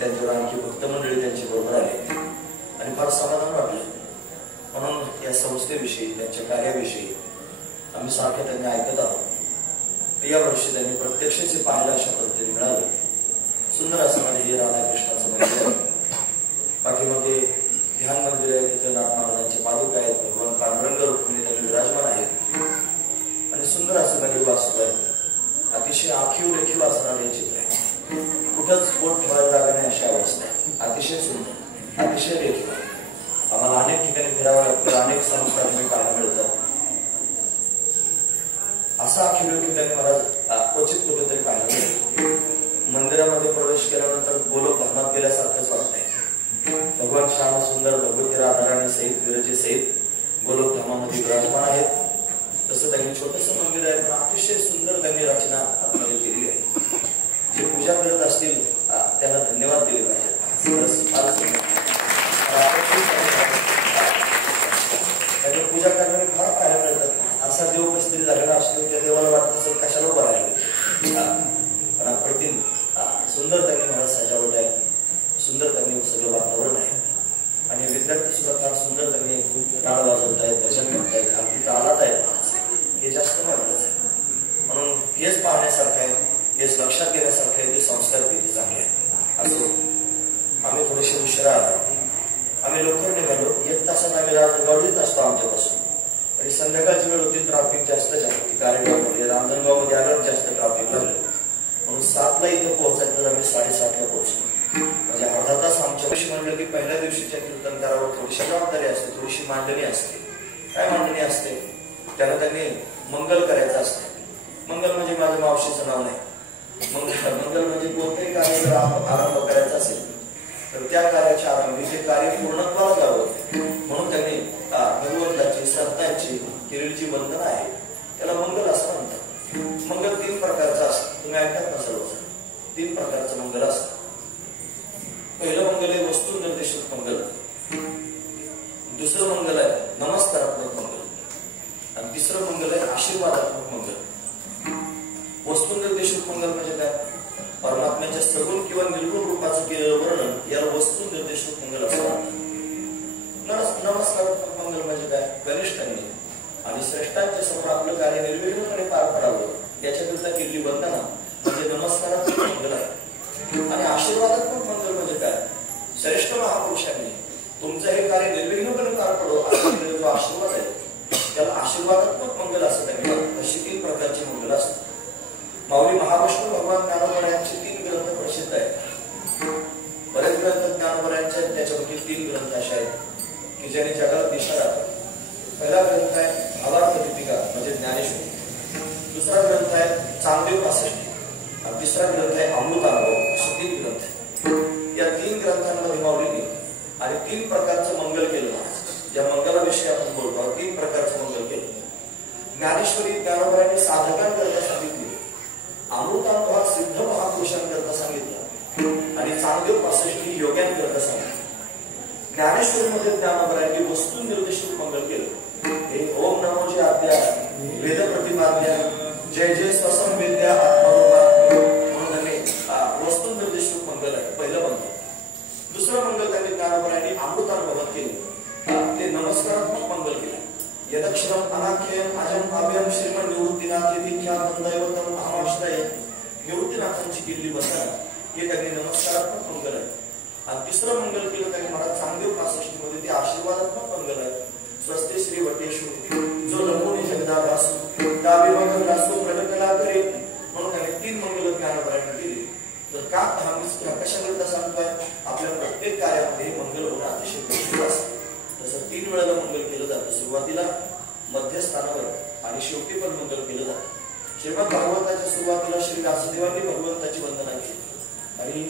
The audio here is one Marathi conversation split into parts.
त्यांच्यावर आणखी भक्त मंडळी त्यांच्या बरोबर आले आणि फार समाधान वाटलं. म्हणून या संस्थेविषयी त्यांच्या कार्याविषयी आम्ही सारखं त्यांनी ऐकत आहोत. या वर्षी त्यांनी प्रत्यक्षच पाहायला अशा पद्धतीने मिळालं. सुंदर असं म्हणजे हे राधाकृष्णाचं मंदिर आहे. पाठीमागे ध्यान मंदिर आहे, तिथे नाथ महाराजांचे पादुका आहेत, भगवान पांडुरंग रुक्मिणी त्यांनी विराजमान आहेत आणि सुंदर असं गणित वास्तू आहे. अतिशय आखीव रेखीव असणारं हे चित्र आहे. कुठंच बोट ठेवायला जागा नाही अशी अवस्था आहे. अतिशय सुंदर, अतिशय रेखीव. आम्हाला अनेक ठिकाणी फिरावं लागतं, अनेक संस्था तुम्ही पाहायला मिळतात. असा आखीव रेखीव त्यांनी मला क्वचित कुठेतरी पाहायला मिळतो. मंदिरामध्ये प्रवेश केल्यानंतर गोलोक धामात गेल्यासारखंच वाटतंय. भगवान श्याम सुंदर भगवती राधाराणी सहित विरजे सहित गोलोक धामामध्ये विराजमान आहेत. तसं त्यांनी छोटस मंदिर आहे, पण अतिशय सुंदर त्यांनी रचना आतमध्ये केलेली आहे. जे पूजा करत असतील त्यांना धन्यवाद दिले पाहिजे. पूजा करणारे फार पाहायला मिळतात. असा देव कसतरी झालेला असतो, त्या देवाला वाटत असेल कशाला उभा राहिला. पण अप्रतिम सुंदर त्यांनी मला सजावट आहे, सुंदर त्यांनी सगळं वातावरण आहे आणि विद्यार्थी सुद्धा फार सुंदर त्यांनी टाळ वाजवत आहेत, भजन म्हणतायत, अगदी तालात आहेत. हे जास्त महत्वाचं आहे. म्हणून हेच पाहण्यासारखं आहे, हेच लक्षात घेण्यासारखं आहे. ते संस्कार किती चांगले आहे. असो आम्ही थोडेसे उशिरा आलो. आम्ही लवकर निघालो. 1 तासात आम्ही राजगावडीत असतो आमच्यापासून आणि संध्याकाळची वेळ होती. ट्रॅफिक जास्त झाली. कार्यक्रमामध्ये रांजणगावमध्ये आल्यावर जास्त ट्रॅफिक लागलं. म्हणून 7ला इथे पोहोचायचं तर आम्ही 7:30ला पोहोचलो. म्हणजे अर्धा तास आमच्यापाशी म्हणलं की पहिल्या दिवशीच्या कीर्तनकारावर थोडीशी जबाबदारी असते, थोडीशी मांडणी असते. काय मांडणी असते? त्याला त्यांनी मंगल करायचं असते. मंगल म्हणजे माझ्या मावशीचं नाव नाही. मंगल म्हणजे कोणतेही कार्य जर आरंभ करायचा असेल तर त्या कार्याच्या आरंभी ते कार्य पूर्णत्वाला जावं म्हणून त्यांनी भगवंताची श्रद्धांची केलेली वंदन आहे त्याला मंगल असं म्हणतात. मंगल 3 प्रकारचं असतं. तुम्ही ऐकत ना सर्व 3 प्रकारचं मंगल असतं. पहिलं मंगल आहे वस्तू निर्देशित मंगल. दुसरं मंगल आहे नमस्कारात्मक मंगल आणि तिसरं मंगल आहे आशीर्वादात्मक मंगल. वस्तू निर्देशित मंगल म्हणजे काय? परमात्म्याच्या सगुण किंवा निर्गुण रूपाचं केलेलं वर्णन याला वस्तू निर्देशित मंगल असं म्हणतात. नमस्कारात्मक मंगल म्हणजे काय? कनिष्ठांनी आणि श्रेष्ठांच्या समोर आपलं कार्य निर्विघ्नपणे पार पडावं याच्याकरिता केलेली वंदना म्हणजे नमस्कारात्मक मंगल आहे. आणि आशीर्वादात्मक मंगल म्हणजे काय? श्रेष्ठ महापुरुषांनी तुमचं हे कार्य निर्विघ्नपणे पार पडो असा जो आशीर्वाद आहे त्याला आशीर्वादात्मक मंगल असं त्यांनी. अशी 3 प्रकारची मंगल असतात. माऊली महाविष्णू भगवान ज्ञानोबा यांचे 3 ग्रंथ प्रसिद्ध आहेत. बरेच ग्रंथ ज्ञानोबा यांचे आहेत, त्याच्यापैकी 3 ग्रंथ असे आहेत की ज्याने जगाला दिशा दाखवली. पहिला ग्रंथ आहे भावार्थ दीपिका म्हणजे ज्ञानेश्वरी. दुसरा ग्रंथ आहे चांगदेव 65 आणि तिसरा ग्रंथ आहे अमृतानुभव. असे 3 ग्रंथ आहेत. या 3 ग्रंथांमध्ये माऊलीने आणि 3 प्रकारचं मंगल केलं. ज्या मंगलाविषयी आपण बोलतो 3 प्रकारचं मंगल केलं. ज्ञानेश्वरी ज्ञानोबा साधकांकरता सांगितली, अमृतानुभवात सिद्ध महापुरुषांकरता सांगितलं आणि चांगदेव 65 योग्यांकरता सांगितलं. ज्ञानेश्वरीमध्ये ज्ञानोबा वस्तू निर्देशित मंगल केलं. हे ओम नमोजी आद्या वेद प्रतिपाद्या जय जय स्वसम विद्या आत्मरूपा म्हणून त्यांनी वस्तू निर्देशित मंगल आहे पहिलं मंगल. दुसरं मंगल त्यांनी ज्ञानोबा अमृतानुभवात केले ते नमस्कारात्मक मंगल केले. यदक्षरम अनाख्यम अजम अभयम श्रीमन निवृत्तीनाथ दैवतम महामाश्रय निवृत्तीनाथांची केलेली वंदना हे त्यांनी नमस्कारात्मक मंगल आहे. आणि तिसरं मंगल केलं त्यांनी मला चांगदेव 65 मध्ये ते आशीर्वादात्मक मंगल आहे. स्वस्ते श्री वटेशु जो नमोनी जगदा भासू दाबी मंगल रासू प्रगटला करे म्हणून त्यांनी 3 मंगल ज्ञानोबांनी केली. तर का कशाकरिता सांगतोय? आपल्या प्रत्येक कार्यामध्ये मंगल होणं अतिशय गरजेचं असतं. तसं 3 वेळेला मंगल केलं जातं. सुरुवातीला, मध्यस्थानावर आणि शेवटी पण मंगल केलं जातं. श्रीमद भागवताच्या सुरुवातीला श्री व्यासदेवांनी भगवंताची वंदना केली आणि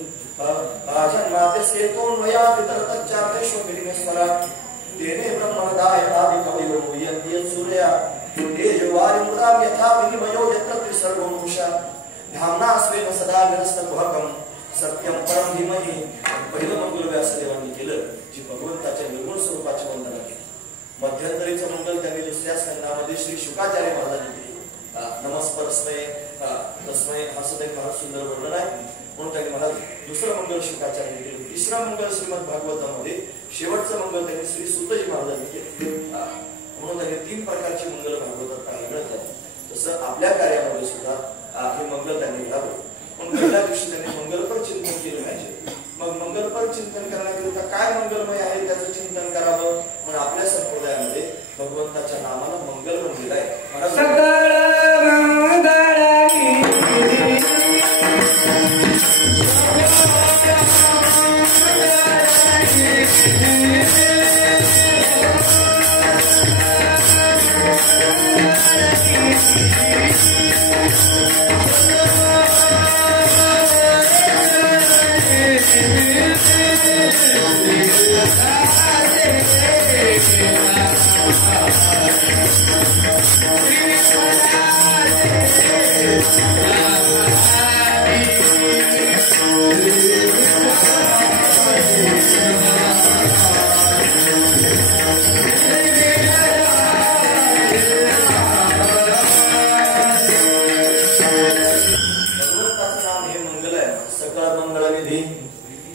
तेने ब्रह्मदाय आदि कवयो यन्ति सूर्या तेजवारिमुदाम यथा विनिमयो यत्र त्रिसर्वमुषा धामना स्वेन सदा निरस्तकुहकं सत्यं परम धीमहि. पहिलं मंगल व्यासदेवांनी केलं जी भगवंताच्या निर्गुण स्वरूपाची वंदना केली. मध्यंतरीचं मंगल त्यांनी दुसऱ्या स्कंदामध्ये श्री शुकाचार्य महाराजांनी केली. नमस्परस्मय तस्मै हा सुद्धा एक फार सुंदर वर्णन आहे म्हणून त्यांनी मला दुसरं मंगल शुकाचार्य केलं. तिसरं मंगल श्रीमद भागवतामध्ये शेवटचं मंगल त्यांनी श्री सुतजी महाराजांनी केलं. म्हणून त्यांनी 3 प्रकारची मंगल भागवतात पाहायला मिळतात. तसं आपल्या कार्यामध्ये सुद्धा हे मंगल त्यांनी घ्यावं. पण पहिल्या दिवशी त्यांनी मंगलपर चिंतन केलं पाहिजे. मग मंगलपर चिंतन करण्याकरिता काय मंगलमय आहे त्याचं चिंतन करावं. म्हणून आपल्या संप्रदायामध्ये भगवंताच्या नामाला मंगल म्हणलेलं आहे.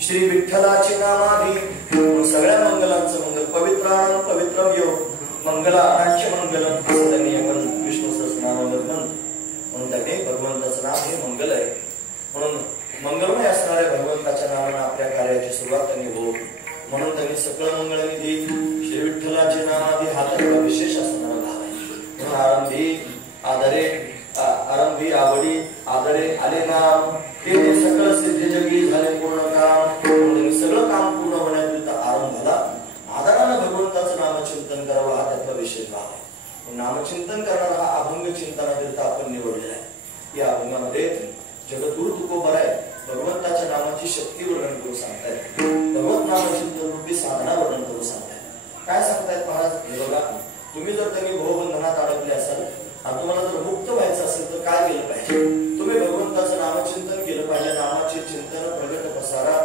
श्री विठ्ठलाची नामाधी सगळ्या मंगलांचं मंगल. पवित्राणं पवित्रम योग मंगलानाख्य मंगलम असं त्यांनी आपण विष्णू सहस्रनामामध्ये म्हणून त्यांनी भगवंताचं नाम हे मंगल आहे. म्हणून मंगलमय असणाऱ्या भगवंताच्या नावाने आपल्या कार्याची सुरुवात त्यांनी हो. म्हणून त्यांनी सकळ मंगलनिधी श्री विठ्ठलाचे नामाधी हा त्यांचा विशेष असणारा भाव आहे. म्हणून आरंभी आवडी आदरे आले नाम ते सकळ सिद्धी जगी झाले पूर्ण काम. सगळं काम पूर्ण होण्याकरिता आरंभाला आदरानं भगवंताचं नामचिंतन करावं हा त्यातला विशेष भाव आहे. नामचिंतन करणारा हा अभंग चिंतनाकरिता आपण निवडलेला आहे. या अभंगामध्ये जगद्गुरु तुकोबाराय भगवंताच्या नामाची शक्ती वर्णन करून सांगतायत. भगवत नामचिंतन रूपी साधना वर्णन करून सांगतायत. काय सांगतायत महाराज? हे बघा, तुम्ही जर त्यांनी भवबंधनात अडकले असाल आणि तुम्हाला जर मुक्त व्हायचं असेल तर काय केलं पाहिजे? तुम्ही भगवंताचं नामचिंतन केलं पाहिजे. नामाचे चिंतन प्रगट पसारा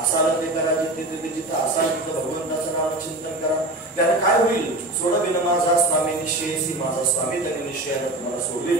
असाल ते करा. जिथे जिथं असाल तिथं भगवंताचं नामचिंतन करा. त्याने काय होईल? सोडविन माझा स्वामी निश्चयसी, माझा स्वामी त्याने निश्चयानं तुम्हाला सोडविल.